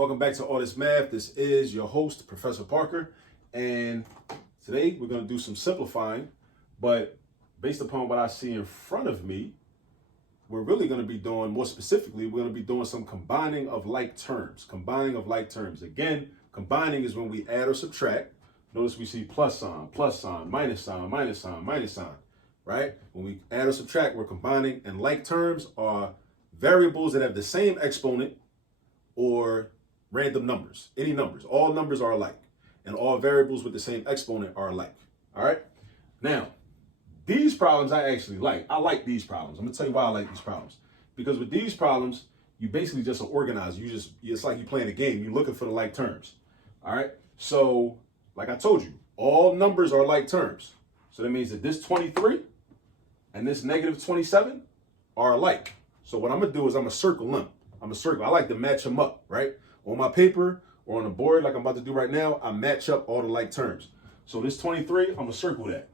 Welcome back to All This Math. This is your host, Professor Parker, and today we're going to do some simplifying, but based upon what I see in front of me, we're really going to be doing, more specifically, we're going to be doing some combining of like terms. Combining of like terms. Again, combining is when we add or subtract. Notice we see plus sign, minus sign, minus sign, minus sign, right? When we add or subtract, we're combining, and like terms are variables that have the same exponent or random numbers, any numbers. All numbers are alike, and all variables with the same exponent are alike. All right. Now, these problems I actually like. I like these problems. I'm gonna tell you why I like these problems. Because with these problems, you basically just are organized. It's like you're playing a game. You're looking for the like terms. All right. So, like I told you, all numbers are like terms. So that means that this 23 and this negative 27 are alike. So what I'm gonna do is I'm gonna circle them. I like to match them up, right? On my paper or on the board, like I'm about to do right now, I match up all the like terms. So this 23, I'm gonna circle that.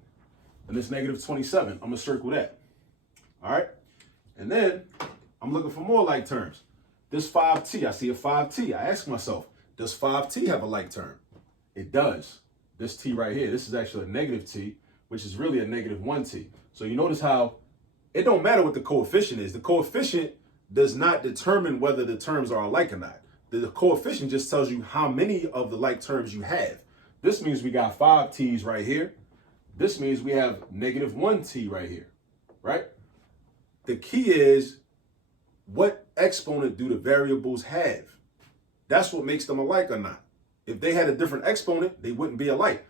And this negative 27, I'm gonna circle that. All right? And then I'm looking for more like terms. This 5t, I see a 5t. I ask myself, does 5t have a like term? It does. This t right here, this is actually a negative t, which is really a negative 1t. So you notice how it don't matter what the coefficient is. The coefficient does not determine whether the terms are alike or not. The coefficient just tells you how many of the like terms you have. This means we got 5 t's right here. This means we have negative 1t right here, right? The key is, what exponent do the variables have? That's what makes them alike or not. If they had a different exponent, they wouldn't be alike.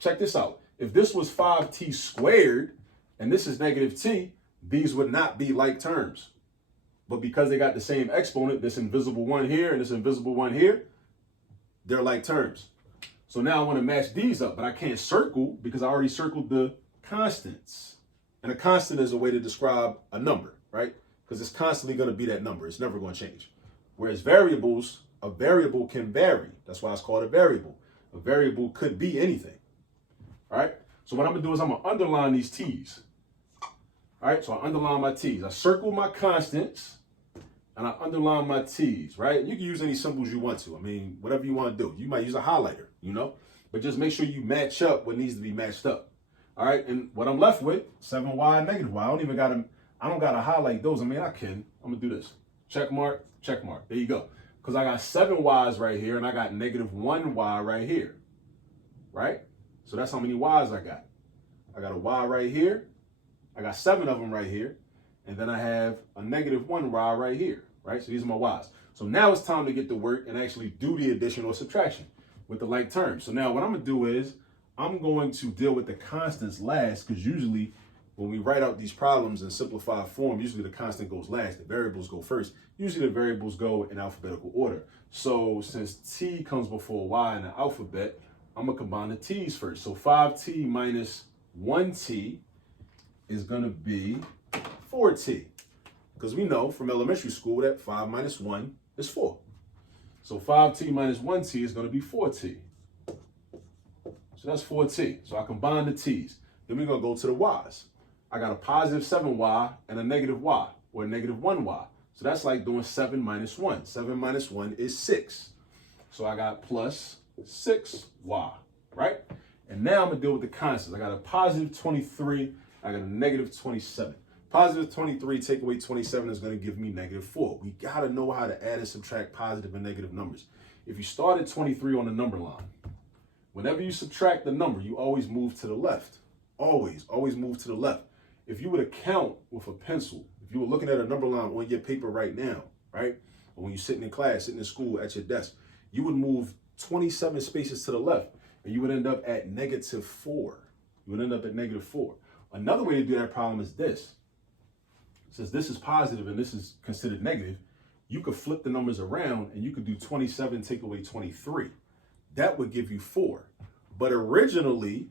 Check this out. If this was 5t squared and this is negative t, these would not be like terms. But because they got the same exponent, this invisible one here and this invisible one here, they're like terms. So now I want to match these up, but I can't circle because I already circled the constants. And a constant is a way to describe a number, right? Because it's constantly going to be that number. It's never going to change. Whereas variables, a variable can vary. That's why it's called a variable. A variable could be anything. All right? So what I'm going to do is I'm going to underline these t's. All right, so I underline my t's. I circle my constants, and I underline my t's, right? You can use any symbols you want to. I mean, whatever you want to do. You might use a highlighter, but just make sure you match up what needs to be matched up. All right, and what I'm left with, 7y, negative y. I don't got to highlight those. I mean, I can. I'm going to do this. Check mark, check mark. There you go. Because I got 7 y's right here, and I got negative 1 y right here, right? So that's how many y's I got. I got a y right here. I got 7 of them right here. And then I have a negative 1 y right here, right? So these are my y's. So now it's time to get to work and actually do the addition or subtraction with the like terms. So now what I'm going to do is I'm going to deal with the constants last, because usually when we write out these problems in simplified form, usually the constant goes last. The variables go first. Usually the variables go in alphabetical order. So since t comes before y in the alphabet, I'm going to combine the t's first. So 5t minus 1t is going to be 4t, because we know from elementary school that 5 minus 1 is 4. So 5t minus 1t is going to be 4t. So that's 4t. So I combine the t's. Then we're going to go to the y's. I got a positive 7y and a negative y, or a negative 1y. So that's like doing 7 minus 1. 7 minus 1 is 6. So I got plus 6y, right? And now I'm going to deal with the constants. I got a positive 23. I got a negative 27. Positive 23 take away 27 is going to give me negative 4. We got to know how to add and subtract positive and negative numbers. If you start at 23 on the number line, whenever you subtract the number, you always move to the left. Always move to the left. If you were to count with a pencil, if you were looking at a number line on your paper right now, right? Or when you're sitting in class, sitting in school at your desk, you would move 27 spaces to the left, and you would end up at negative 4. You would end up at negative 4. Another way to do that problem is this. Since this is positive and this is considered negative, you could flip the numbers around and you could do 27 take away 23. That would give you 4. But originally,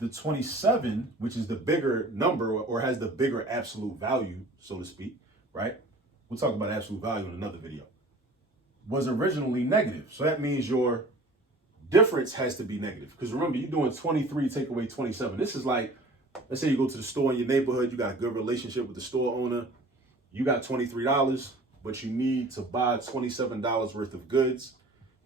the 27, which is the bigger number or has the bigger absolute value, so to speak, right? We'll talk about absolute value in another video, was originally negative. So that means your difference has to be negative. Because remember, you're doing 23 take away 27. This is like, let's say you go to the store in your neighborhood, you got a good relationship with the store owner, you got $23, but you need to buy $27 worth of goods.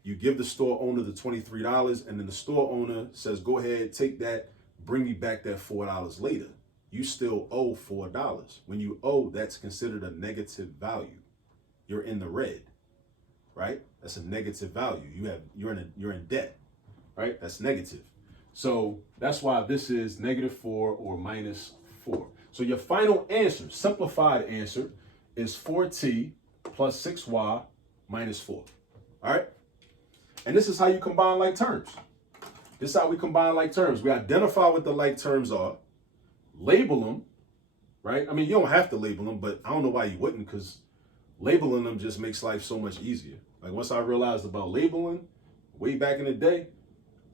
You give the store owner the $23, and then the store owner says, go ahead, take that, bring me back that $4 later. You still owe $4. When you owe, that's considered a negative value. You're in the red, right? That's a negative value. You're in debt, right? That's negative. So that's why this is -4 or -4. So your final answer, simplified answer, is 4t plus 6y minus 4. All right? And this is how you combine like terms. This is how we combine like terms. We identify what the like terms are, label them, right? I mean, you don't have to label them, but I don't know why you wouldn't, because labeling them just makes life so much easier. Like once I realized about labeling way back in the day,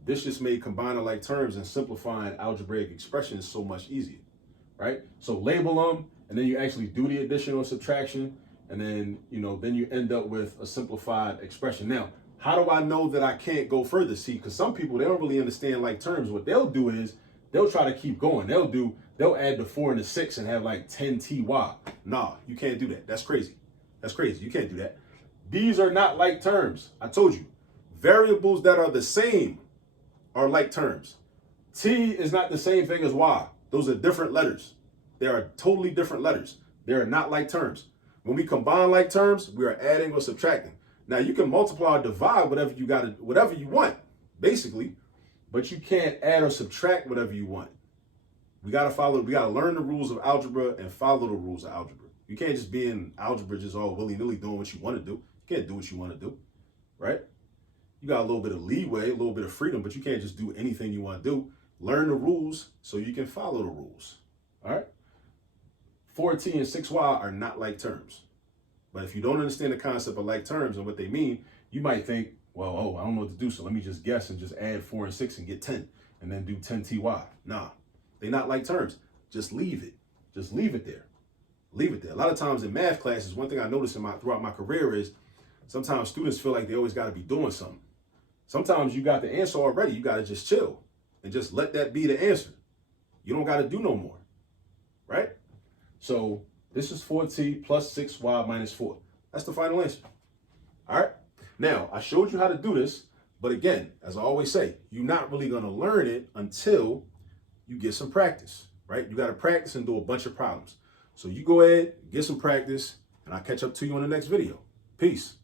this just made combining like terms and simplifying algebraic expressions so much easier, right? So label them, and then you actually do the addition or subtraction, and then, then you end up with a simplified expression. Now, how do I know that I can't go further? See, because some people, they don't really understand like terms. What they'll do is they'll try to keep going. They'll add the 4 and the 6 and have like 10ty. Nah, you can't do that. That's crazy. That's crazy. You can't do that. These are not like terms. I told you, variables that are the same are like terms. T is not the same thing as Y. Those are different letters. They are totally different letters. They are not like terms. When we combine like terms, we are adding or subtracting. Now you can multiply or divide whatever you want, basically, but you can't add or subtract whatever you want. We gotta learn the rules of algebra and follow the rules of algebra. You can't just be in algebra just all willy-nilly doing what you want to do. You can't do what you want to do, right? You got a little bit of leeway, a little bit of freedom, but you can't just do anything you want to do. Learn the rules so you can follow the rules, all right? 4t and 6y are not like terms. But if you don't understand the concept of like terms and what they mean, you might think, well, I don't know what to do, so let me just guess and just add 4 and 6 and get 10, and then do 10ty. Nah, they're not like terms. Just leave it. Just leave it there. Leave it there. A lot of times in math classes, one thing I noticed throughout my career is sometimes students feel like they always got to be doing something. Sometimes you got the answer already. You got to just chill and just let that be the answer. You don't got to do no more, right? So this is 4t plus 6y minus 4. That's the final answer. All right. Now, I showed you how to do this, but again, as I always say, you're not really going to learn it until you get some practice, right? You got to practice and do a bunch of problems. So you go ahead, get some practice, and I'll catch up to you in the next video. Peace.